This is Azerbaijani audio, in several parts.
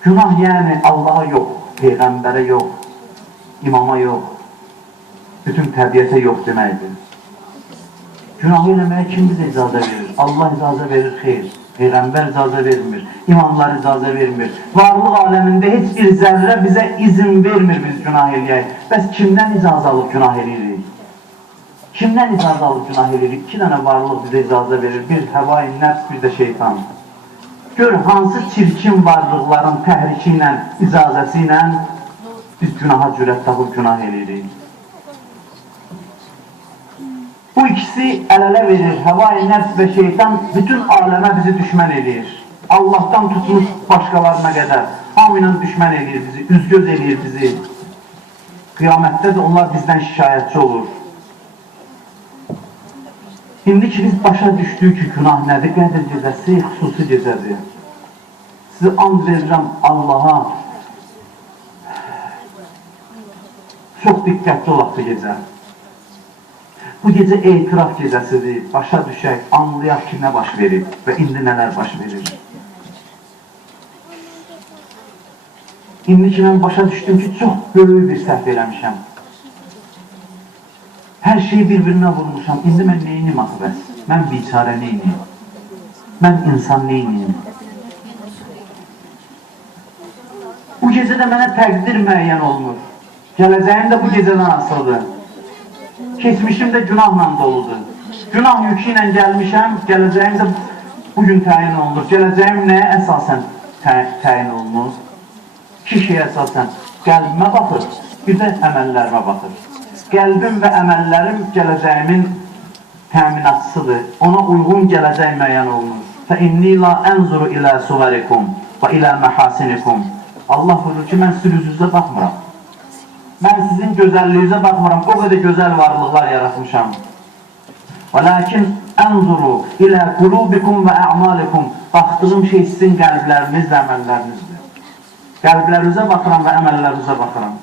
Günah yəni Allaha yox, Peyğəmbərə yox, imama yox, bütün təbiətə yox deməkdir. Günah eləməyə kim bizə icazə verir? Allah icazə verir, xeyr. Peyğəmbər icazə vermir, imamlar icazə vermir. Varlıq aləmində heç bir zərrə bizə izin vermir biz günah eləyək. Bəs kimdən icazə alıb günah eləyirik? Kimdən icazə alıb günah eləyirik? İki dənə varlıq bizə icazə verir. Bir həva-i nəfs, bir də şeytan. Gör, hansı çirkin varlıqların təhriki ilə, icazəsi ilə biz günaha cürət tapıb günah eləyirik. Bu ikisi əl-ələ verir. Həva-i nəfs və şeytan bütün aləmə bizi düşmən eləyir. Allahdan tutmuş başqalarına qədər. Hamı ilə düşmən eləyir bizi, üzgöz eləyir bizi. Qiyamətdə də onlar bizdən şikayətçi olur. İndi ki, biz başa düşdük ki, günah nədir? Qədr gecəsi, xüsusi gecədir. Sizi and verirəm Allaha. Çox diqqətli olaq bu gecə. Bu gecə etiraf gecəsidir. Başa düşək, anlayaq ki, nə baş verir və indi nələr baş verir. İndi ki, mən başa düşdüm ki, çox böyük bir səhv eləmişəm. Hər şeyi bir-birinə vurmuşam. İndi mən neyiniyim axı bəs? Mən biçarə neyiniyim? Mən insan neyiniyim? Bu gecədə mənə təqdir müəyyən olunur. Gələcəyim də bu gecədən asılıdır. Keçmişim də günahla doludur. Günah yükü ilə gəlmişəm, gələcəyim də bugün təyin olunur. Gələcəyim nəyə əsasən təyin olunur? İki şeyə əsasən qəlbimə baxır, bir də əməllərimə baxır. Qəlbim və əməllərim gələcəyimin təminatçısıdır. Ona uyğun gələcək müəyyən olunur. فَإِنِّي لَا أَنْزُرُ إِلَى سُوَرِكُمْ وَإِلَى مَحَاسِنِكُمْ Allah buyurur ki, mən sizin üzünüzə baxmıram. Mən sizin gözəlliyinizə baxmıram. O qədər gözəl varlıqlar yaratmışam. وَلَكِنْ أَنْزُرُ إِلَى قُلُوبِكُمْ وَأَعْمَالِكُمْ Baxdığım şey sizin qəlbləriniz və əməllərinizdir. Qəlblərinizə baxıram və əməllərinizə baxıram.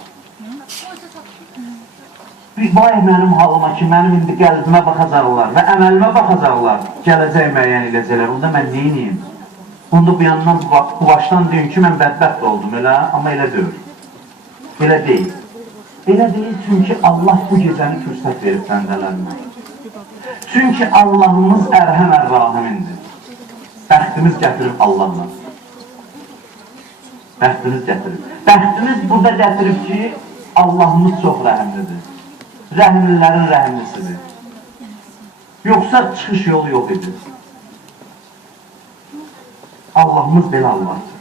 Vay mənim halıma ki, mənim indi qəlbimə baxacaqlar və əməlimə baxacaqlar, gələcək müəyyən edəcəklər. Onda mən neyiniyim? Onda bu yandan, bu başdan deyim ki, mən bədbəxt oldum, elə, amma elə deyil. Elə deyil. Elə deyil, çünki Allah bu gecəni fürsət verib bəndələrinə. Çünki Allahımız ərhəm ər-rahimindir. Bəxtimiz gətirib Allahla. Bəxtimiz gətirib. Bəxtimiz burada gətirib ki, Allahımız çox rəhimlidir. Rəhimlilərin rəhimlisidir. Yoxsa çıxış yolu yox idi. Allahımız belə Allahdır.